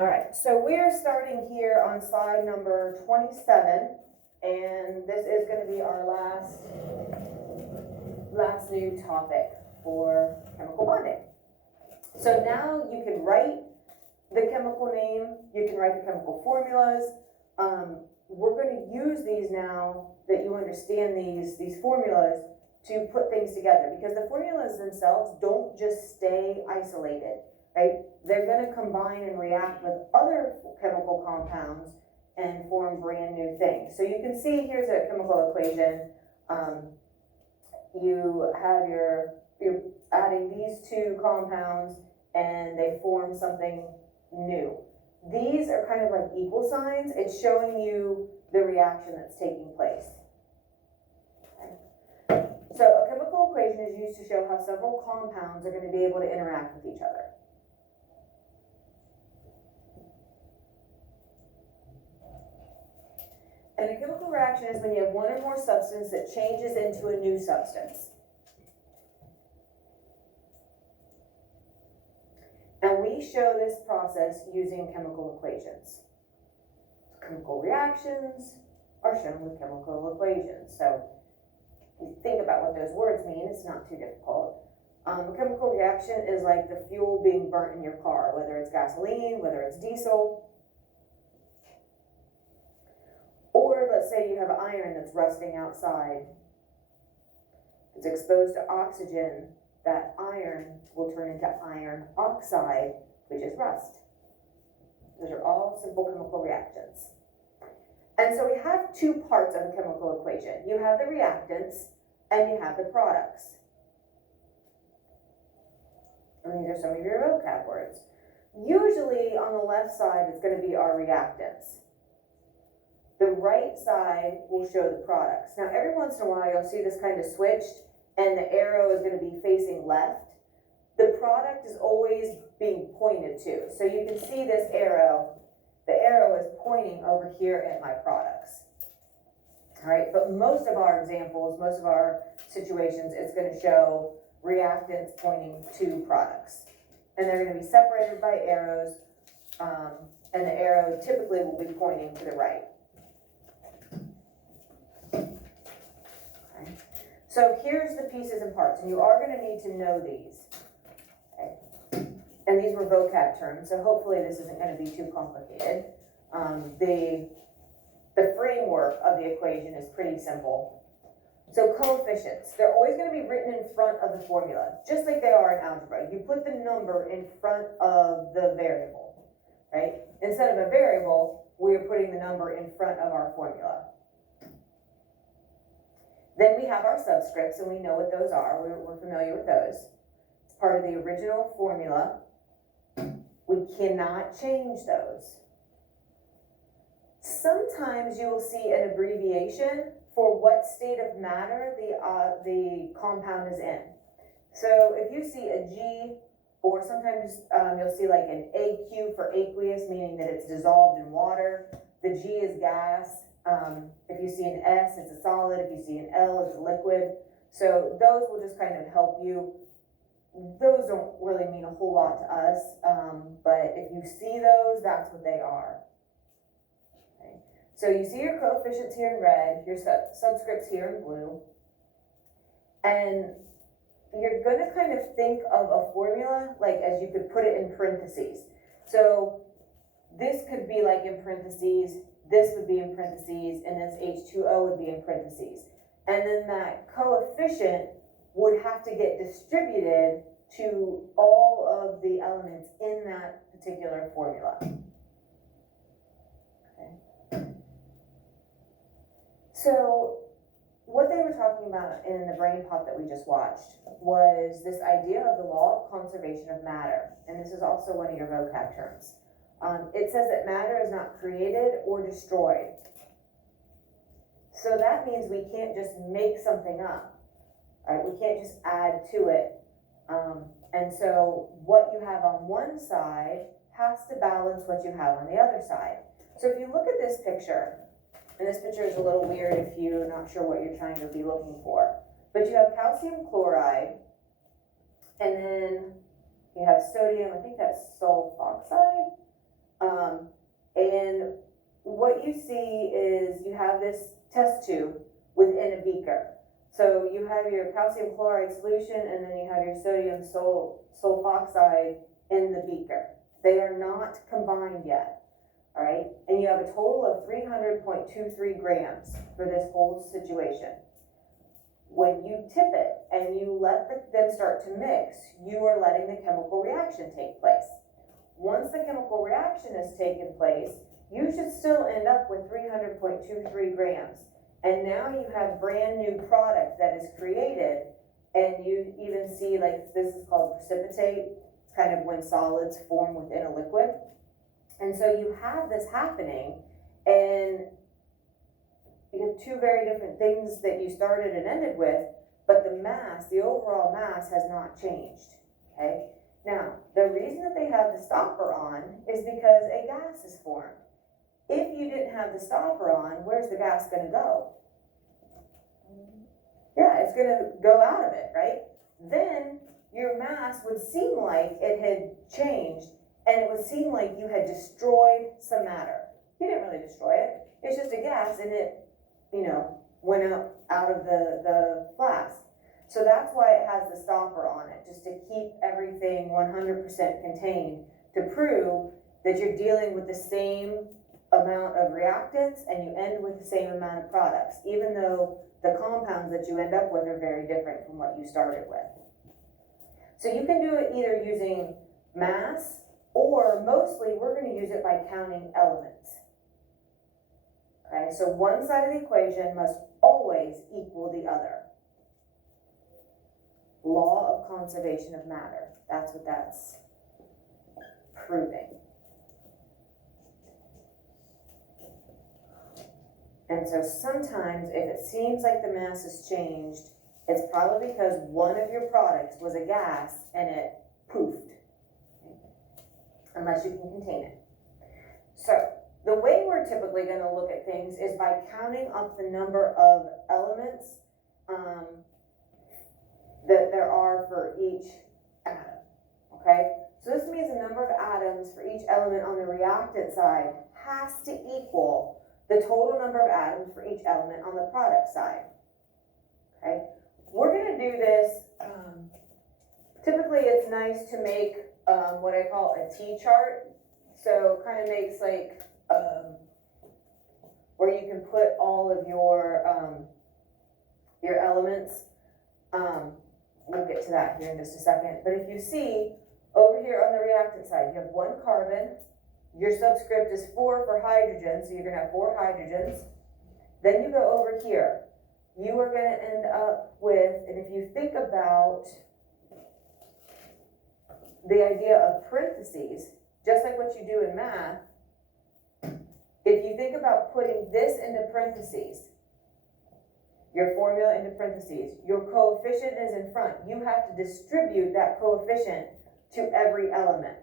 All right, so we're starting here on slide number 27, and this is going to be our last new topic for chemical bonding. So now you can write the chemical name, you can write the chemical formulas. We're going to use these now that you understand these formulas to put things together, because the formulas themselves don't just stay isolated, right? They're going to combine and react with other chemical compounds and form brand new things. So you can see here's a chemical equation. You have you're adding these two compounds and they form something new. These are kind of like equal signs. It's showing you the reaction that's taking place. Okay. So a chemical equation is used to show how several compounds are going to be able to interact with each other. And a chemical reaction is when you have one or more substance that changes into a new substance. And we show this process using chemical equations. Chemical reactions are shown with chemical equations. So if you think about what those words mean, it's not too difficult. A chemical reaction is like the fuel being burnt in your car, whether it's gasoline, whether it's diesel. Or let's say you have iron that's rusting outside. It's exposed to oxygen. That iron will turn into iron oxide, which is rust. Those are all simple chemical reactions. And so we have two parts of a chemical equation. You have the reactants and you have the products. And these are some of your vocab words. Usually on the left side, it's going to be our reactants. The right side will show the products. Now, every once in a while, you'll see this kind of switched, and the arrow is going to be facing left. The product is always being pointed to. So you can see this arrow. The arrow is pointing over here at my products. All right, but most of our examples, most of our situations, it's going to show reactants pointing to products. And they're going to be separated by arrows, and the arrow typically will be pointing to the right. So here's the pieces and parts, and you are going to need to know these. Okay. And these were vocab terms, so hopefully this isn't going to be too complicated. The framework of the equation is pretty simple. So coefficients, they're always going to be written in front of the formula, just like they are in algebra. You put the number in front of the variable, right? Instead of a variable, we're putting the number in front of our formula. Then we have our subscripts, and we know what those are. We're familiar with those. It's part of the original formula. We cannot change those. Sometimes you will see an abbreviation for what state of matter the compound is in. So if you see a G, or sometimes you'll see like an AQ for aqueous, meaning that it's dissolved in water. The G is gas. If you see an S, it's a solid. If you see an L, it's a liquid. So those will just kind of help you. Those don't really mean a whole lot to us, but if you see those, that's what they are. Okay. So you see your coefficients here in red, your subscripts here in blue, and you're going to kind of think of a formula like as you could put it in parentheses. So this could be like in parentheses, this would be in parentheses, and this H2O would be in parentheses. And then that coefficient would have to get distributed to all of the elements in that particular formula. Okay. So what they were talking about in the brain pop that we just watched was this idea of the law of conservation of matter. And this is also one of your vocab terms. It says that matter is not created or destroyed. So that means we can't just make something up, right? We can't just add to it. And so what you have on one side has to balance what you have on the other side. So if you look at this picture, and this picture is a little weird if you're not sure what you're trying to be looking for, but you have calcium chloride, and then you have sodium, I think that's sulfoxide, you see is you have this test tube within a beaker. So you have your calcium chloride solution, and then you have your sodium sulfoxide in the beaker. They are not combined yet, all right? And you have a total of 300.23 grams for this whole situation. When you tip it and you let them start to mix, you are letting the chemical reaction take place. Once the chemical reaction has taken place, you should still end up with 300.23 grams. And now you have brand new product that is created, and you even see, like, this is called precipitate. It's kind of when solids form within a liquid. And so you have this happening, and you have two very different things that you started and ended with, but the mass, the overall mass, has not changed, okay? Now, the reason that they have the stopper on is because a gas is formed. If you didn't have the stopper on, where's the gas gonna go? Yeah, it's gonna go out of it, right? Then your mass would seem like it had changed, and it would seem like you had destroyed some matter. You didn't really destroy it. It's just a gas, and it, went out of the flask. So that's why it has the stopper on it, just to keep everything 100% contained, to prove that you're dealing with the same amount of reactants and you end with the same amount of products, even though the compounds that you end up with are very different from what you started with. So you can do it either using mass, or mostly we're going to use it by counting elements. Okay, so one side of the equation must always equal the other. Law of conservation of matter. That's what that's proving. And so sometimes if it seems like the mass has changed, it's probably because one of your products was a gas and it poofed, unless you can contain it. So the way we're typically going to look at things is by counting up the number of elements that there are for each atom, okay? So this means the number of atoms for each element on the reactant side has to equal the total number of atoms for each element on the product side, okay? We're going to do this, typically it's nice to make what I call a T-chart. So kind of makes like, where you can put all of your elements. We'll get to that here in just a second. But if you see, over here on the reactant side, you have one carbon. Your subscript is 4 for hydrogen, so you're going to have 4 hydrogens. Then you go over here. You are going to end up with, and if you think about the idea of parentheses, just like what you do in math, if you think about putting this into parentheses, your formula into parentheses, your coefficient is in front. You have to distribute that coefficient to every element.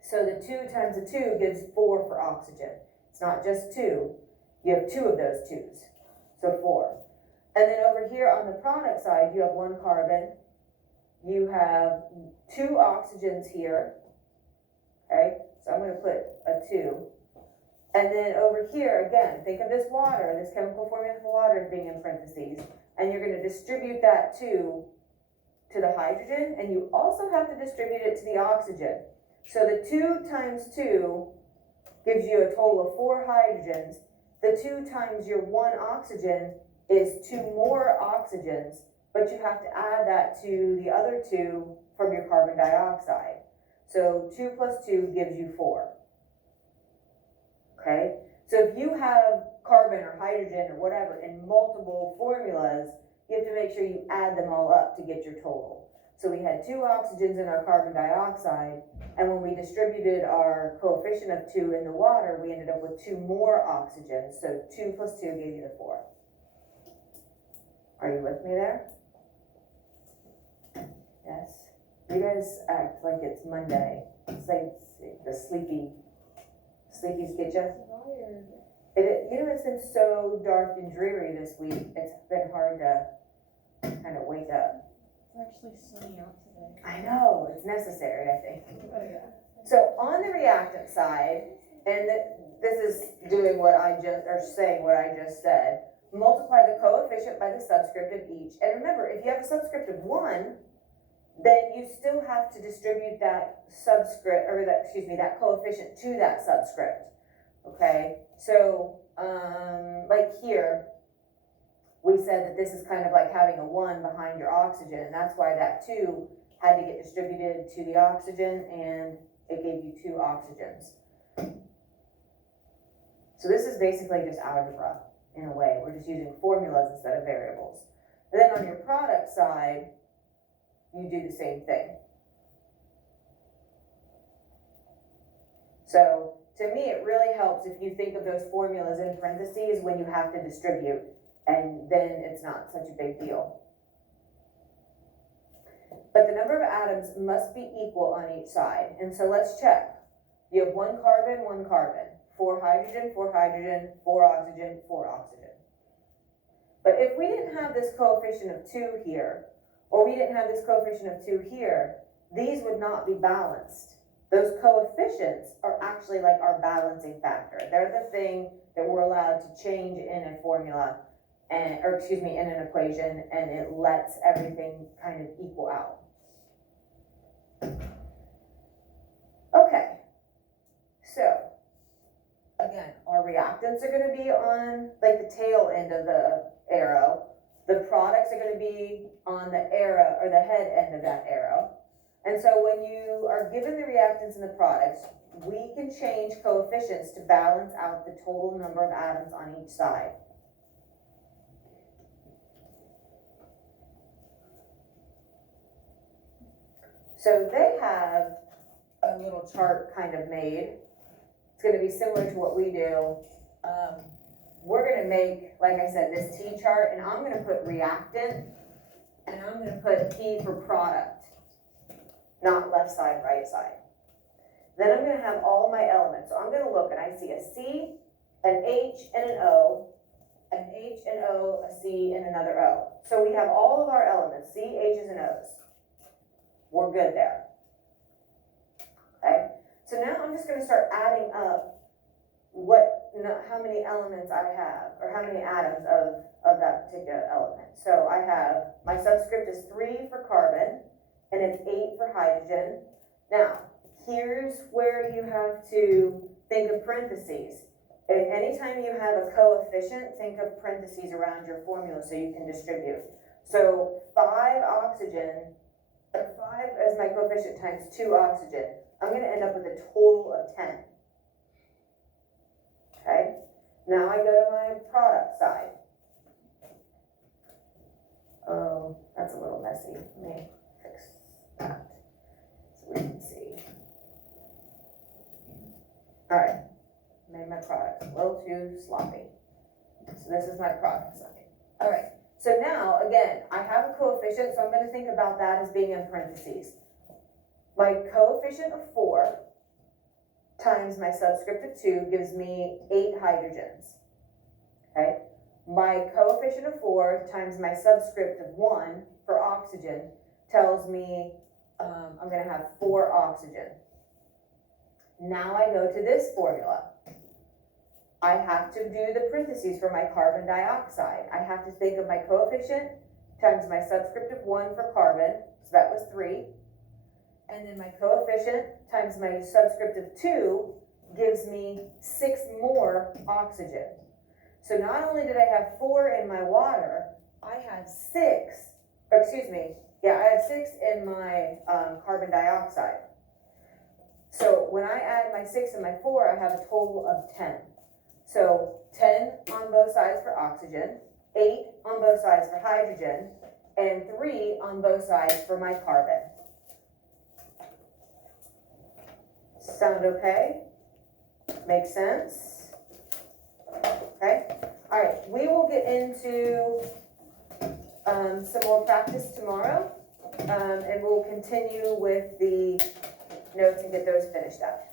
So the 2 times the 2 gives 4 for oxygen. It's not just 2. You have 2 of those 2's, so 4. And then over here on the product side, you have 1 carbon. You have 2 oxygens here, okay? So I'm going to put a 2. And then over here, again, think of this water, this chemical formula for water as being in parentheses. And you're going to distribute that 2 to the hydrogen, and you also have to distribute it to the oxygen. So the 2 times 2 gives you a total of 4 hydrogens. The 2 times your 1 oxygen is 2 more oxygens, but you have to add that to the other 2 from your carbon dioxide. So 2 plus 2 gives you 4. Okay? So if you have carbon or hydrogen or whatever in multiple formulas, you have to make sure you add them all up to get your total. So we had 2 oxygens in our carbon dioxide, and when we distributed our coefficient of 2 in the water, we ended up with 2 more oxygens. So 2 plus 2 gave you the 4. Are you with me there? Yes? You guys act like it's Monday. It's like the sleepies get you? It's been so dark and dreary this week. It's been hard to kind of wake up. It's actually sunny out today. I know, it's necessary, I think. Oh yeah. So on the reactant side, and this is doing what I just, or saying what I just said. Multiply the coefficient by the subscript of each. And remember, if you have a subscript of 1, then you still have to distribute that subscript, or that, excuse me, that coefficient to that subscript. Okay, so, like here, we said that this is kind of like having a 1 behind your oxygen, and that's why that 2 had to get distributed to the oxygen, and it gave you 2 oxygens. So this is basically just algebra, in a way. We're just using formulas instead of variables. And then on your product side, you do the same thing. So, to me, it really helps if you think of those formulas in parentheses when you have to distribute, and then it's not such a big deal. But the number of atoms must be equal on each side, and so let's check. You have 1 carbon, 1 carbon, 4 hydrogen, 4 hydrogen, 4 oxygen, 4 oxygen. But if we didn't have this coefficient of 2 here, or we didn't have this coefficient of 2 here, these would not be balanced. Those coefficients are actually like our balancing factor. They're the thing that we're allowed to change in a formula, and, or excuse me, in an equation, and it lets everything kind of equal out. Okay, so again, our reactants are going to be on like the tail end of the arrow. The products are going to be on the arrow, or the head end of that arrow. And so when you are given the reactants and the products, we can change coefficients to balance out the total number of atoms on each side. So they have a little chart kind of made. It's going to be similar to what we do. We're going to make, like I said, this T chart, and I'm going to put reactant, and I'm going to put P for product, not left side, right side. Then I'm going to have all my elements. So I'm going to look, and I see a C, an H, and an O, an H and O, a C, and another O. So we have all of our elements, C, H's, and O's. We're good there. Okay, so now I'm just going to start adding up how many elements I have, or how many atoms of that particular element. So I have, my subscript is 3 for carbon, and it's 8 for hydrogen. Now, here's where you have to think of parentheses. Anytime you have a coefficient, think of parentheses around your formula so you can distribute. So 5 oxygen, or 5 as my coefficient times 2 oxygen, I'm going to end up with a total of 10. Okay, now I go to my product side. Oh, that's a little messy. Let me fix that so we can see. All right, made my product a little too sloppy. So this is my product side. All right, so now again, I have a coefficient, so I'm going to think about that as being in parentheses. My coefficient of 4 times my subscript of 2 gives me 8 hydrogens. Okay, my coefficient of 4 times my subscript of 1 for oxygen tells me I'm going to have 4 oxygen. Now I go to this formula. I have to do the parentheses for my carbon dioxide. I have to think of my coefficient times my subscript of 1 for carbon, so that was 3. And then my coefficient times my subscript of 2 gives me 6 more oxygen. So not only did I have 4 in my water, I had 6, or excuse me, yeah, I have 6 in my carbon dioxide. So when I add my 6 and my 4, I have a total of 10. So 10 on both sides for oxygen, 8 on both sides for hydrogen, and 3 on both sides for my carbon. Sound okay? Make sense? Okay. All right. We will get into some more practice tomorrow, and we'll continue with the notes and get those finished up.